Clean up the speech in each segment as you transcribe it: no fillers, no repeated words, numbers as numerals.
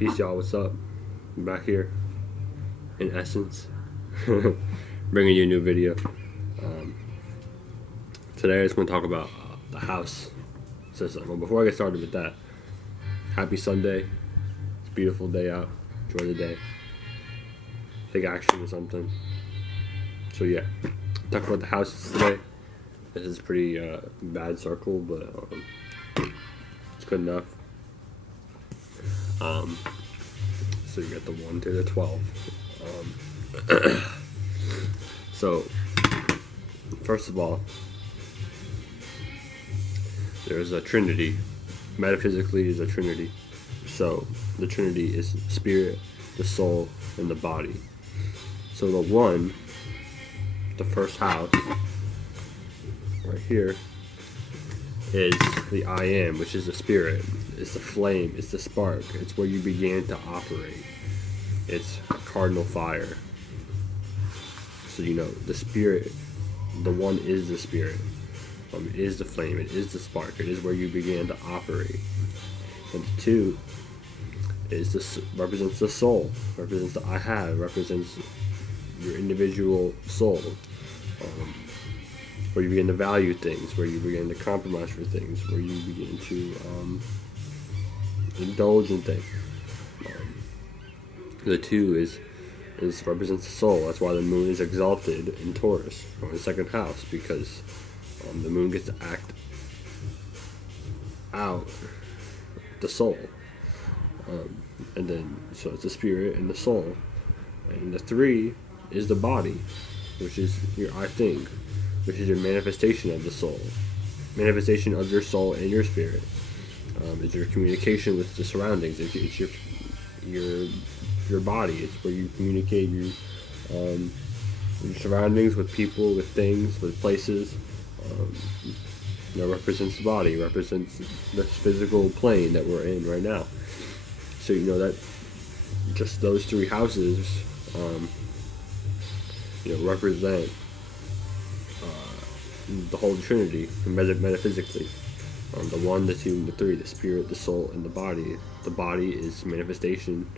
Peace, y'all. What's up? I'm back here, in essence, bringing you a new video. Today I just want to talk about the house system. Well, before I get started with that, happy Sunday. It's a beautiful day out. Enjoy the day. Take action or something. So yeah, talk about the houses today. This is pretty bad circle, but it's good enough. So you got the 1 to the 12. So first of all, there's a trinity. Metaphysically, is a trinity. So the trinity is the spirit, the soul, and the body. So the 1, the first house, right here, is the I am, which is the spirit. It's the flame, it's the spark, it's where you began to operate. It's cardinal fire. So you know, the spirit, the 1 is the spirit. It is the flame, it is the spark, it is where you began to operate. And the 2 is represents the soul, represents the I have, represents your individual soul. Where you begin to value things, where you begin to compromise for things, where you begin to indulge in things. The 2 is represents the soul. That's why the moon is exalted in Taurus, or the second house, because the moon gets to act out the soul. And then, so it's the spirit and the soul. And the 3 is the body, which is your I think, which is your manifestation of the soul, manifestation of your soul and your spirit. It's your communication with the surroundings. It's your body. It's where you communicate your surroundings with people, with things, with places. That represents the body, represents this physical plane that we're in right now. So you know that just those 3 houses, represent the whole Trinity, metaphysically. The 1, the 2, and the 3, the spirit, the soul, and the body. The body is manifestation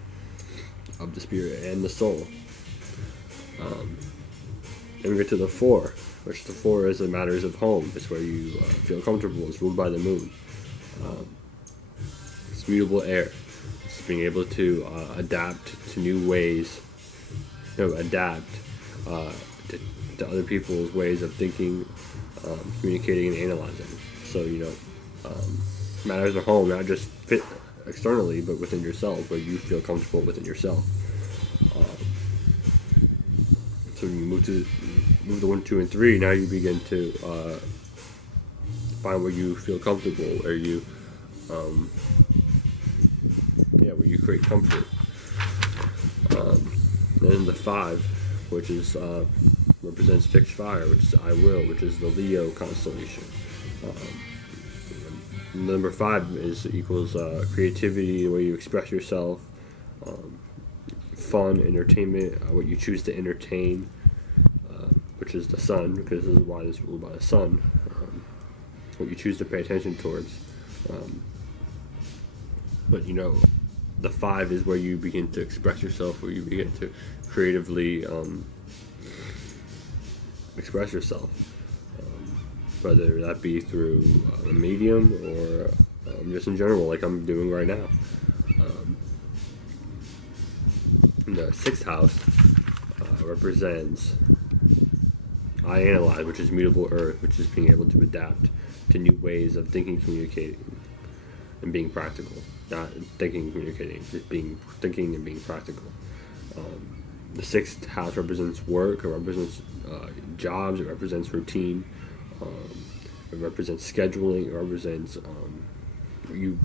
of the spirit and the soul. And we get to the 4, which the 4 is the matters of home. It's where you feel comfortable. It's ruled by the moon. It's mutable air. It's being able to adapt to new ways. Adapt to other people's ways of thinking, communicating, and analyzing. So matters of home, not just fit externally, but within yourself, where you feel comfortable within yourself. So when you move the 1, 2, and 3, now you begin to find where you feel comfortable, where you where you create comfort. And then the 5, which is represents fixed fire, which is I will, which is the Leo constellation. Number 5 equals creativity, the way you express yourself, fun, entertainment, what you choose to entertain, which is the sun, because this is why this is ruled by the sun. What you choose to pay attention towards. But the 5 is where you begin to express yourself, where you begin to creatively express yourself, whether that be through a medium or just in general, like I'm doing right now. The 6th house represents I analyze, which is mutable earth, which is being able to adapt to new ways of thinking, communicating, and being practical. Not thinking and communicating, just thinking and being practical. The 6th house represents work, it represents jobs, it represents routine, it represents scheduling, it represents what you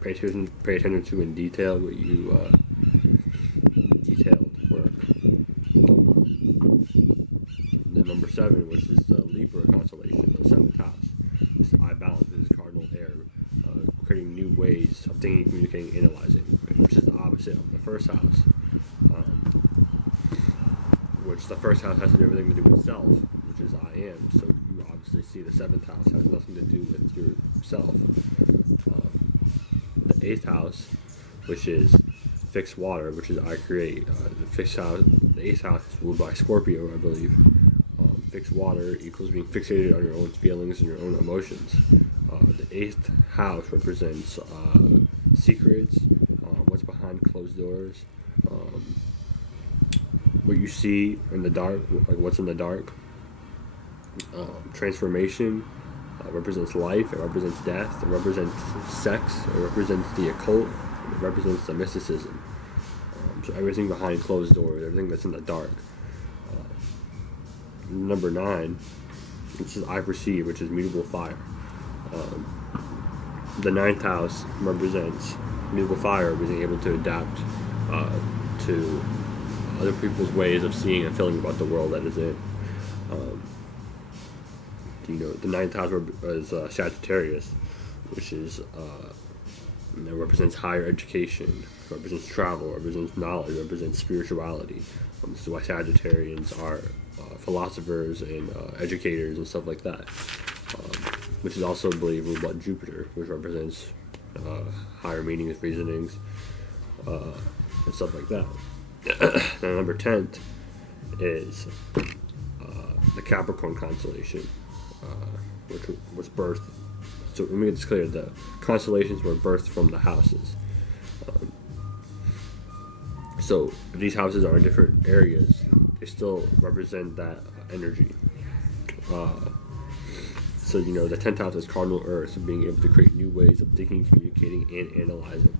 pay attention to in detail, what you detailed work. The number 7, which is the Libra constellation, the 7th house. This I balance, this is cardinal air, creating new ways of thinking, communicating, analyzing, which is the opposite of the 1st house. Which the 1st house has to do everything to do with self, which is I am. So you obviously see the 7th house has nothing to do with yourself. The 8th house, which is fixed water, which is I create. The fixed house, the eighth house is ruled by Scorpio, I believe. Fixed water equals being fixated on your own feelings and your own emotions. The eighth house represents secrets, what's behind closed doors, what you see in the dark, like what's in the dark. Transformation represents life, it represents death, it represents sex, it represents the occult, it represents the mysticism. So everything behind closed doors, everything that's in the dark. Number 9, which is I perceive, which is mutable fire. The ninth house represents mutable fire, being able to adapt to other people's ways of seeing and feeling about the world that is in. The ninth house is Sagittarius, which is represents higher education, represents travel, represents knowledge, represents spirituality. This is why Sagittarians are philosophers and educators and stuff like that. Which is also believed about Jupiter, which represents higher meanings, reasonings, and stuff like that. Now, number 10 is the Capricorn constellation, which was birthed. So let me get this clear: the constellations were birthed from the houses. So if these houses are in different areas, they still represent that energy. So the 10th house is cardinal Earth, being able to create new ways of thinking, communicating, and analyzing.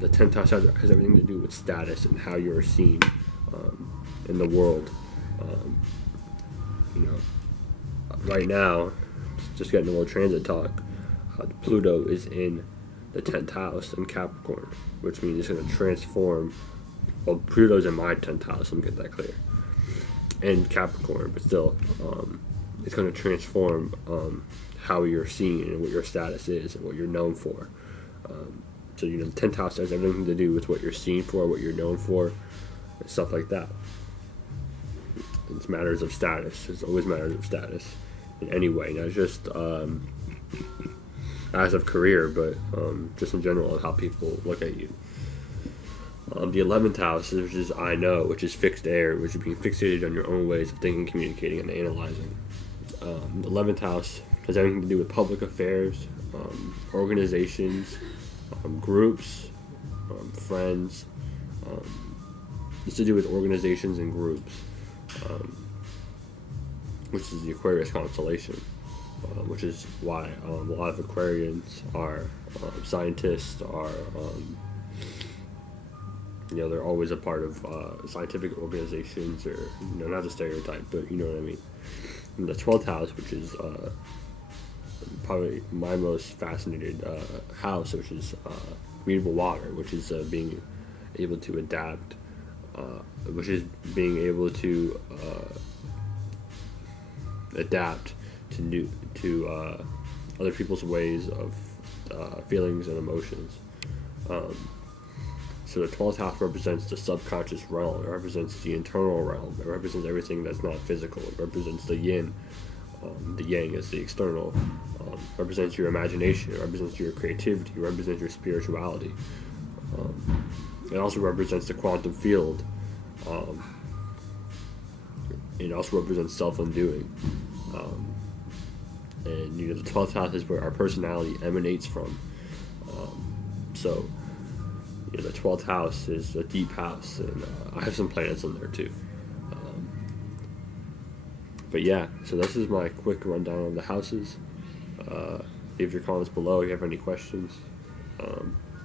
The 10th house has everything to do with status and how you're seen in the world. Right now, just getting a little transit talk, Pluto is in the 10th house in Capricorn, which means it's going to transform. Well, Pluto's in my 10th house, let me get that clear. And Capricorn, but still, it's going to transform how you're seen and what your status is and what you're known for. So the 10th house has everything to do with what you're seen for, what you're known for, and stuff like that. It's matters of status. It's always matters of status in any way, not just as of career, but just in general, how people look at you. The 11th house, which is I know, which is fixed air, which is being fixated on your own ways of thinking, communicating, and analyzing. The 11th house has everything to do with public affairs, organizations, groups, friends. It's to do with organizations and groups, which is the Aquarius constellation, which is why a lot of Aquarians are scientists, are they're always a part of scientific organizations, or not a stereotype, but you know what I mean. And the 12th house, which is probably my most fascinated house, which is mutable water, which is being able to adapt, which is being able to adapt to other people's ways of feelings and emotions. So the 12th house represents the subconscious realm. It represents the internal realm. It represents everything that's not physical. It represents the yin. The yang is the external. It represents your imagination. It represents your creativity. It represents your spirituality. It also represents the quantum field. It also represents self-undoing. And the 12th house is where our personality emanates from. So the 12th house is a deep house, and I have some planets in there too. But yeah, so this is my quick rundown of the houses. Leave your comments below if you have any questions.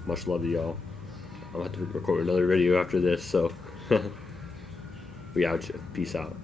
Much love to y'all. I'll have to record another video after this, so we out you. Peace out.